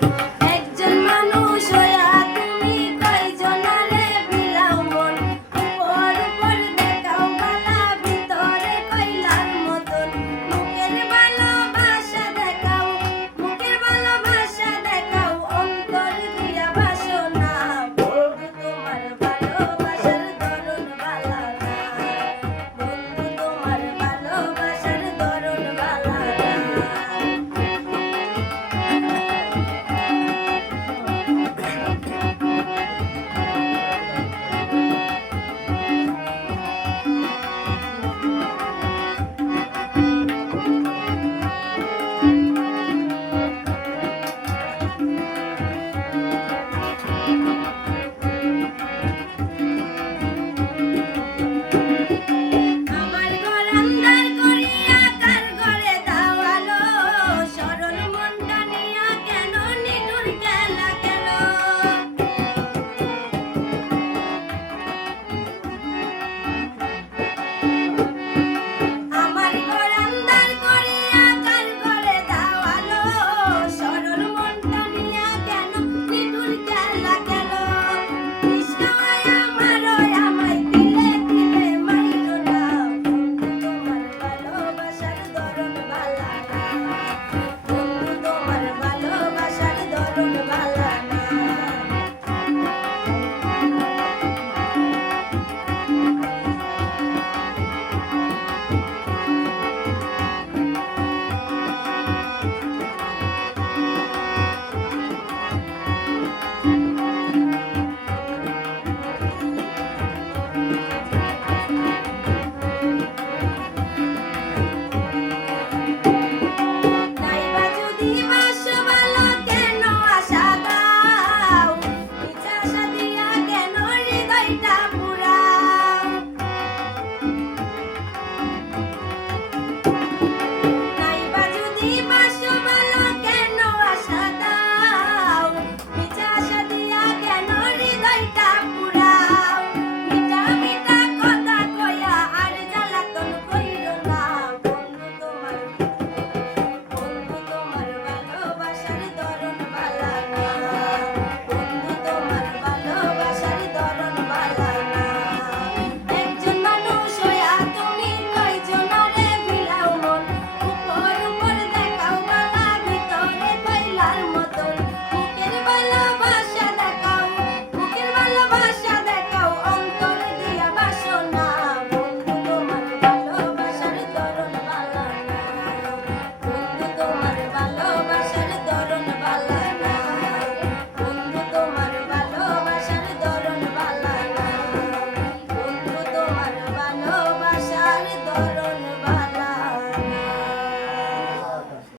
Thank you.